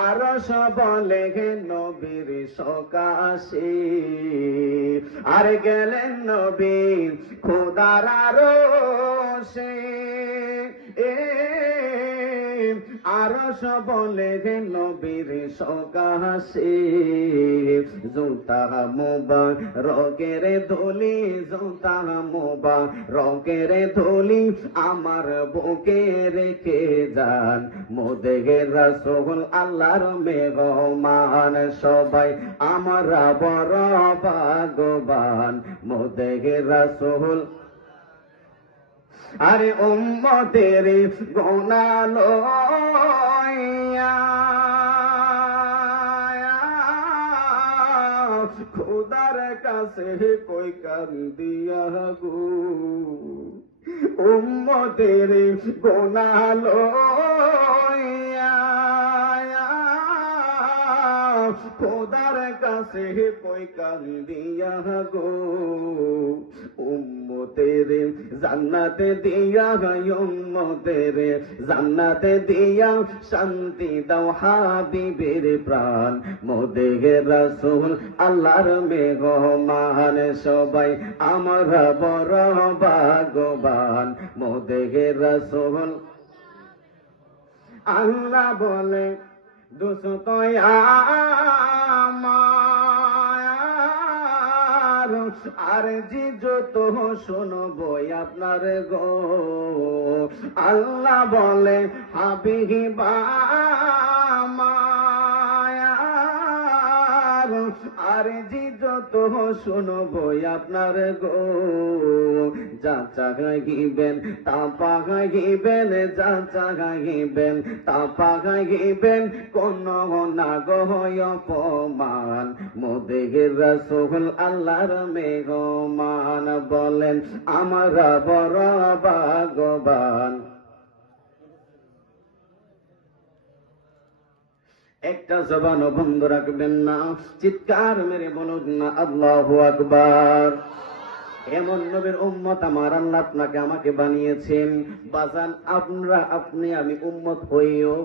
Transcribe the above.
আরশ বলে নবীর সকাশে আর গেলেন নবী খোদার আরশে আরশ বলে নবীর সকাশে জুতা মোবারকের ধুলি জুতা মোবারকের ধুলি আমার বুকে রেখে যান মোদের রাসূল আল্লাহর মেহমান সবাই আমরা বড় ভাগ্যবান মোদের রাসূল আরে উম্মতের গুনাহ লইয়া খোদার কাছে কই কান্দিয়া গো উম্মতের গুনাহ লইয়া খোদার কাছে কই কান্দিয়া গো উম্মতের জান্নাতে দিয়া উম্মতের জান্নাতে দিয়া শান্তি দাও হাবিবের প্রাণ মোদের রাসূল আল্লাহর মেহমান সবাই আমরা বড় ভাগ্যবান মোদের রাসূল আল্লাহ বলে দোস্ত আমার আর জি যত শুনবো আপনার গো আল্লাহ বলে হাবিবা আর জি যত শুনবো আপনার গো যা চাহিবেন তা পাইবেন যা চাহিবেন তা পাইবেন কোন না গো অপমান মোদের রাসূল আল্লাহর মেহমান বলেন আমরা বড় ভাগ্যবান একটা জবানও বন্ধ রাখবেন না চিৎকার মেরে বলুন না আল্লাহু আকবার এমন নবীর উম্মত আমার আল্লাহ আপনাকে আমাকে বানিয়েছেন বাজান আপনি আমি উম্মত হইও